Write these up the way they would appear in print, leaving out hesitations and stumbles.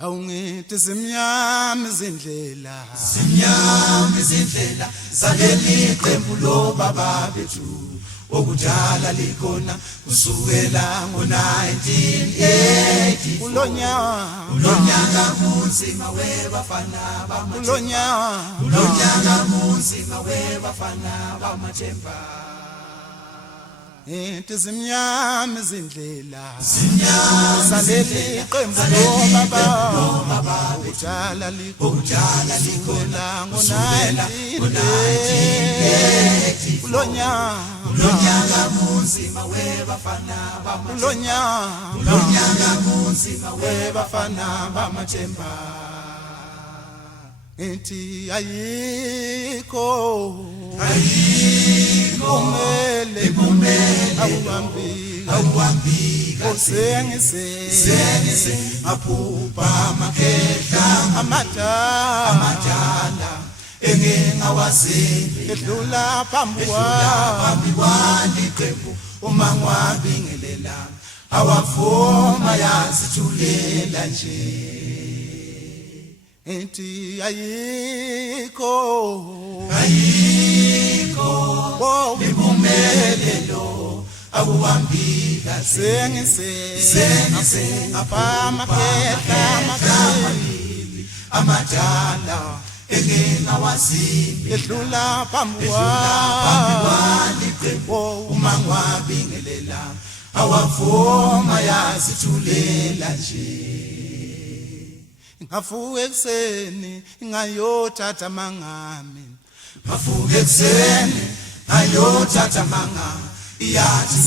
Awungithi simnyama izindlela zaleli qembu lobaba bethu okudala likhona kusukela ngo-1980 ulonyaka munzima webafana bamathemba Ngithi simnyama izindlela zaleli qembu lobaba okudala likhona ngo-1980 ulonyaka munzima webafana bamathemba Ngithi ayikho kumele awuhambika sengise aphupha amakhehla amadala engingawazeli edlula phambi kwaliqembu uma ngwabingelela awavuma yazithulela nje Ngithi ayikho impumelelo awuhambika sengise amakhehla amadala engingawazeli edlula phambi kwaliqembu uma ngwabingelela awavuma yazithulela nje Ngavuka ekseni ngayothatha mangami Ngavuka ekseni ngayothatha mangami iyathi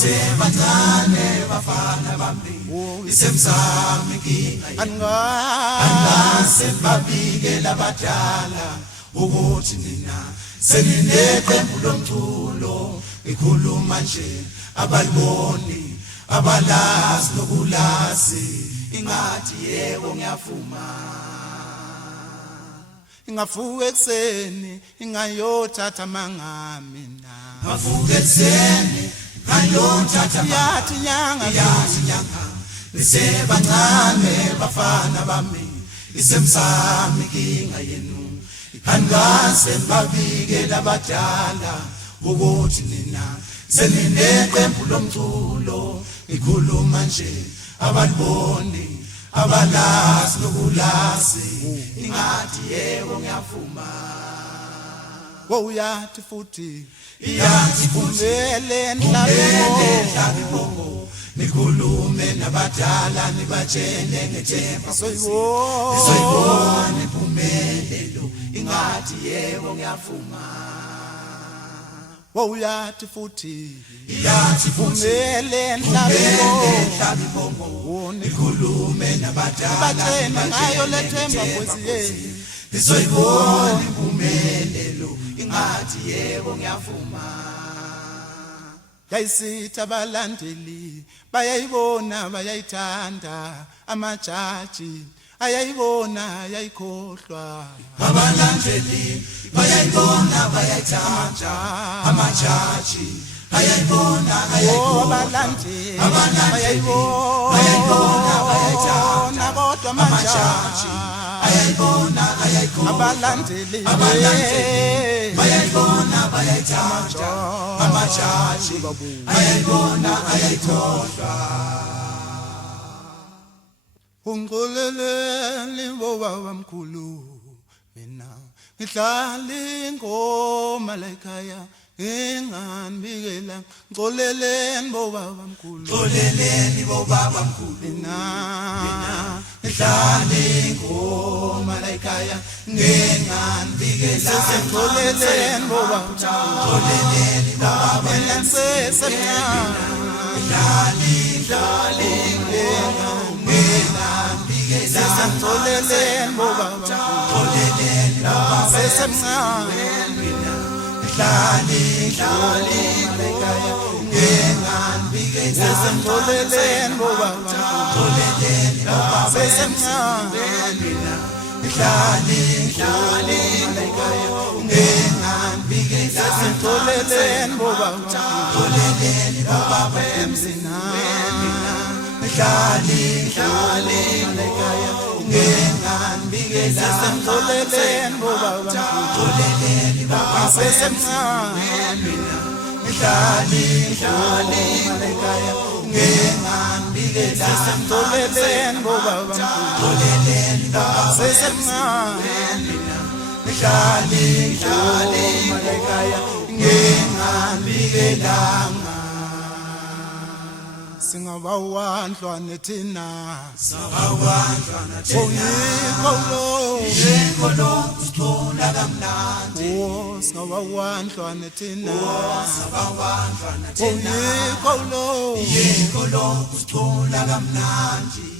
sebancane bafana bami isemsami inkinga angase babikela abadala ukuthi nina senineqembu lomculo ngikhuluma nje abaliboni abalazi nokulazi ingathi yebo ngiyavuma Ngavuka ekseni ngayothatha mangami Ngavuka ekseni ngayothatha yathi nyanga nisebancane bafana bami isemsami inkinga yenu angase babikela abadala ukuthi nina senineqembu lomculo ngikhuluma nje abaliboni abalazi nokulazi ingathi yebo ngiyavuma uyathi futhi iyathi kumele enhlabeni nikhulume nabadala nibatshele ngethemba soyibona impumelelo ingathi yebo ngiyavuma uyathi futhi iyathi kumele enhlabeni nikhulume nabadala ngayo lethemba kweziye nisoyibona impumelelo ingathi yebo ngiyavuma Yayisitha abalandeli bayayibona bayayithanda amajaji ayayibona ayayikhohlwa abalandeli bayayibona bayayithanda amajaji ayayibona abalandeli bayayibona bayayithanda kodwa amajaji ayayibona ayayikhohlwa abalandeli bayayibona bayayithanda amajaji ayayibona ayayikhohlwa Ungqoleleni bobaba mkhulu mina ngihlala ingoma la ekhaya enganibikela ngxoleleni bobaba mkhulu mina ngihlala ingoma la ekhaya ngenganibikela ngxoleleni bobaba ngxoleleni baba ngxoleleni bobaba sesemncane ngihlala ekhaya ngenganibikela ngxoleleni bobaba sesemncane ngihlala ekhaya ngenganibikela ngxoleleni bobaba emzini ngihlali ekhaya ngingambikela Sesengxoleleni bobaba ngixoleleni baba sesemncane ngihlali ekhaya ngingambikela Sesengxoleleni bobaba ngixoleleni baba sesemncane ngihlali ekhaya ngingambikelang singabawandlwane thina sabawandlwana oyikho lo yikho lokusithola kamnandi singabawandlwane thina sabawandlwana thina oyikho lo yikho lokusithola kamnandi